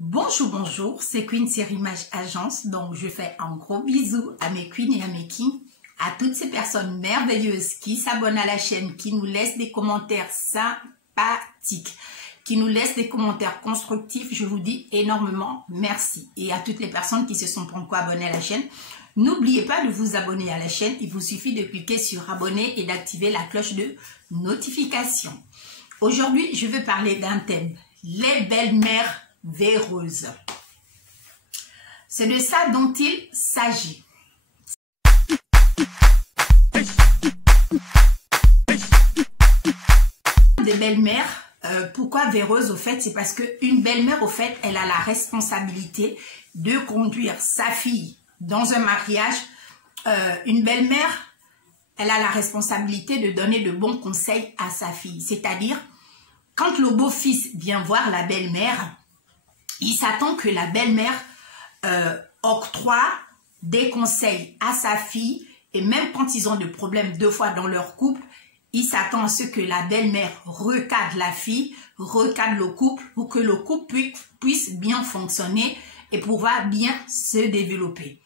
Bonjour, bonjour, c'est Queen Sérimage Agence, donc je fais un gros bisou à mes queens et à mes kings, à toutes ces personnes merveilleuses qui s'abonnent à la chaîne, qui nous laissent des commentaires sympathiques, qui nous laissent des commentaires constructifs. Je vous dis énormément merci. Et à toutes les personnes qui se sont pas encore abonnées à la chaîne, n'oubliez pas de vous abonner à la chaîne. Il vous suffit de cliquer sur abonner et d'activer la cloche de notification. Aujourd'hui, je veux parler d'un thème, les belles-mères véreuses. C'est de ça dont il s'agit. Des belles-mères, pourquoi véreuses au fait? C'est parce qu'une belle-mère au fait, elle a la responsabilité de conduire sa fille dans un mariage. Une belle-mère, elle a la responsabilité de donner de bons conseils à sa fille. C'est-à-dire, quand le beau-fils vient voir la belle-mère, il s'attend que la belle-mère octroie des conseils à sa fille, et même quand ils ont des problèmes deux fois dans leur couple, il s'attend à ce que la belle-mère recadre la fille, recadre le couple pour que le couple puisse bien fonctionner et pouvoir bien se développer.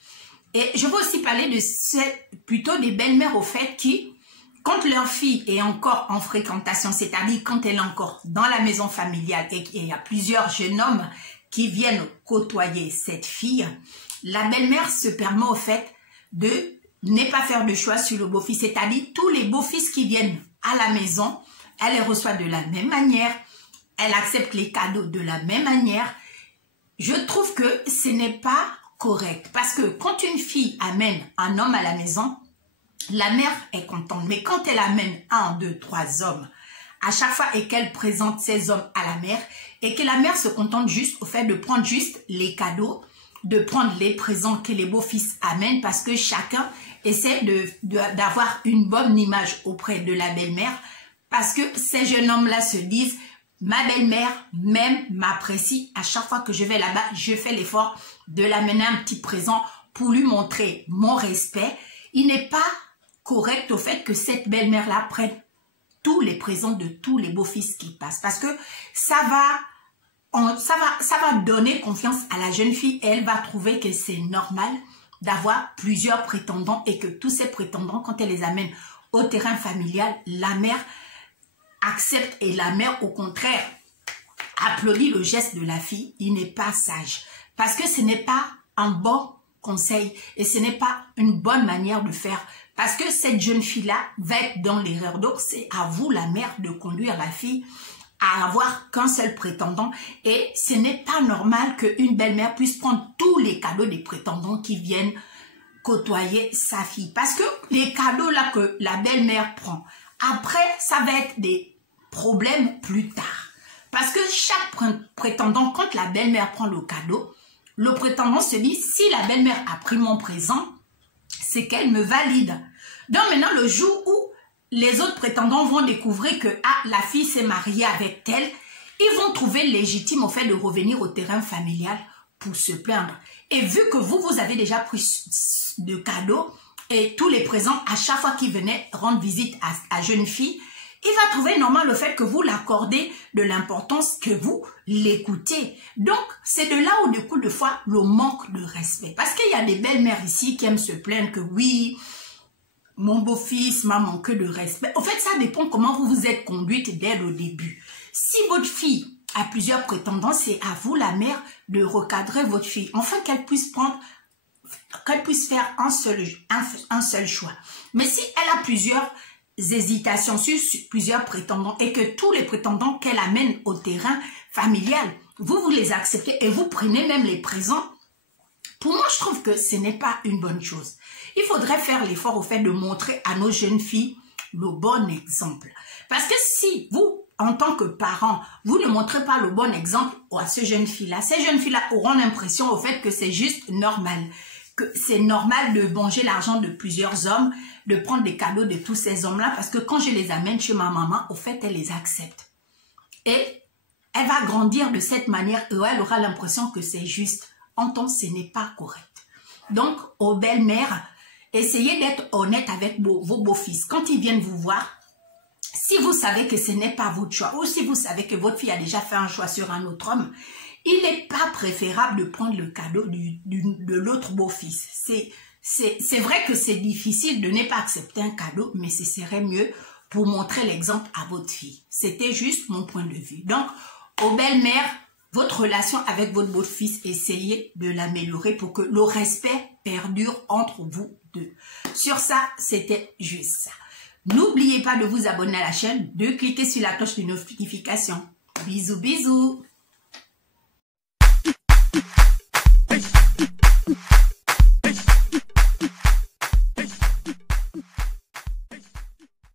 Et je veux aussi parler de plutôt des belles-mères au fait qui, quand leur fille est encore en fréquentation, c'est-à-dire quand elle est encore dans la maison familiale et qu'il y a plusieurs jeunes hommes qui viennent côtoyer cette fille, la belle-mère se permet au fait de ne pas faire de choix sur le beau-fils. C'est-à-dire tous les beaux-fils qui viennent à la maison, elle les reçoit de la même manière, elle accepte les cadeaux de la même manière. Je trouve que ce n'est pas correct parce que quand une fille amène un homme à la maison, la mère est contente. Mais quand elle amène 1, 2, 3 hommes à chaque fois et qu'elle présente ces hommes à la mère et que la mère se contente juste au fait de prendre juste les cadeaux, de prendre les présents que les beaux-fils amènent parce que chacun essaie d'avoir une bonne image auprès de la belle-mère parce que ces jeunes hommes-là se disent ma belle-mère même m'apprécie. À chaque fois que je vais là-bas, je fais l'effort de l'amener un petit présent pour lui montrer mon respect. Il n'est pas correct au fait que cette belle-mère-là prenne tous les présents de tous les beaux-fils qui passent parce que ça va donner confiance à la jeune fille et elle va trouver que c'est normal d'avoir plusieurs prétendants et que tous ces prétendants, quand elle les amène au terrain familial, la mère accepte et la mère, au contraire, applaudit le geste de la fille. Il n'est pas sage parce que ce n'est pas un bon conseil et ce n'est pas une bonne manière de faire parce que cette jeune fille-là va être dans l'erreur. Donc, c'est à vous, la mère, de conduire la fille à avoir qu'un seul prétendant et ce n'est pas normal qu'une belle-mère puisse prendre tous les cadeaux des prétendants qui viennent côtoyer sa fille. Parce que les cadeaux là que la belle-mère prend, après, ça va être des problèmes plus tard. Parce que chaque prétendant, quand la belle-mère prend le cadeau, le prétendant se dit, si la belle-mère a pris mon présent, c'est qu'elle me valide. Donc maintenant, le jour où les autres prétendants vont découvrir que la fille s'est mariée avec elle, ils vont trouver légitime au fait de revenir au terrain familial pour se plaindre. Et vu que vous avez déjà pris de cadeaux et tous les présents, à chaque fois qu'il venait rendre visite à jeune fille, il va trouver normal le fait que vous l'accordez de l'importance, que vous l'écoutez. Donc, c'est de là où découle de fois le manque de respect. Parce qu'il y a des belles-mères ici qui aiment se plaindre que oui, mon beau-fils m'a manqué de respect. En fait, ça dépend comment vous vous êtes conduite dès le début. Si votre fille a plusieurs prétendants, c'est à vous, la mère, de recadrer votre fille. Enfin, qu'elle puisse faire un seul choix. Mais si elle a plusieurs hésitations sur plusieurs prétendants et que tous les prétendants qu'elle amène au terrain familial, vous les acceptez et vous prenez même les présents, pour moi, je trouve que ce n'est pas une bonne chose. Il faudrait faire l'effort au fait de montrer à nos jeunes filles le bon exemple. Parce que si vous, en tant que parents, vous ne montrez pas le bon exemple à ces jeunes filles-là, auront l'impression au fait que c'est juste normal. Que c'est normal de manger l'argent de plusieurs hommes, de prendre des cadeaux de tous ces hommes-là, parce que quand je les amène chez ma maman, au fait, elle les accepte. Et elle va grandir de cette manière et elle aura l'impression que c'est juste. En tant ce n'est pas correct. Donc, aux belles-mères, essayez d'être honnête avec vos beaux-fils. Quand ils viennent vous voir, si vous savez que ce n'est pas votre choix, ou si vous savez que votre fille a déjà fait un choix sur un autre homme, Il n'est pas préférable de prendre le cadeau de l'autre beau-fils. C'est vrai que c'est difficile de ne pas accepter un cadeau, mais ce serait mieux pour montrer l'exemple à votre fille. C'était juste mon point de vue. Donc, aux belles-mères, votre relation avec votre beau-fils, essayez de l'améliorer pour que le respect perdure entre vous deux. Sur ça, c'était juste ça. N'oubliez pas de vous abonner à la chaîne, de cliquer sur la cloche de notification. Bisous, bisous.